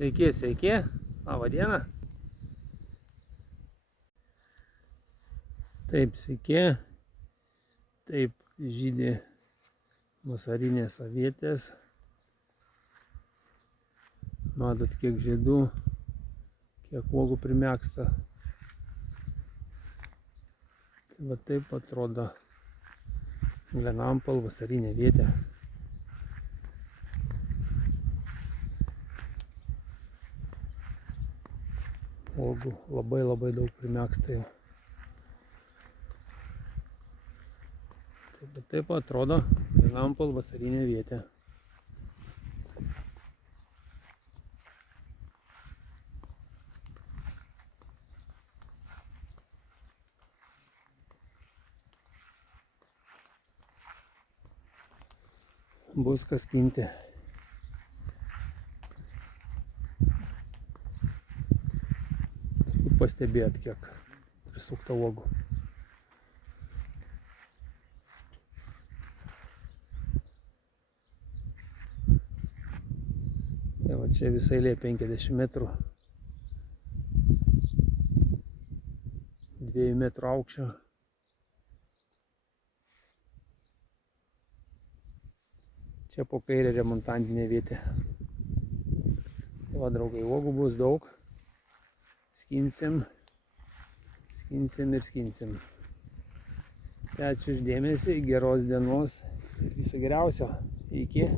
Sveiki, sveiki, labą dieną. Taip, sveiki. Taip žydi vasarinės avietės. Matot, kiek žiedų, kiek uogų primegsta. Tai va taip atrodo Glenampal vasarinė avietė. Uogų labai daug primegsta jau. Taip atrodo Glenampal vasarinė avietė. Bus kas skinti. Pastebėt, kiek prisukta uogų. Tai va čia visai eilė 50 metrų. 2 metrų aukščio. Čia po kairę remontantinė vietė. Tai va, draugai, uogų bus daug. Skinsim ir skinsim. Ačiū už dėmesį, geros dienos ir viso geriausio. Iki.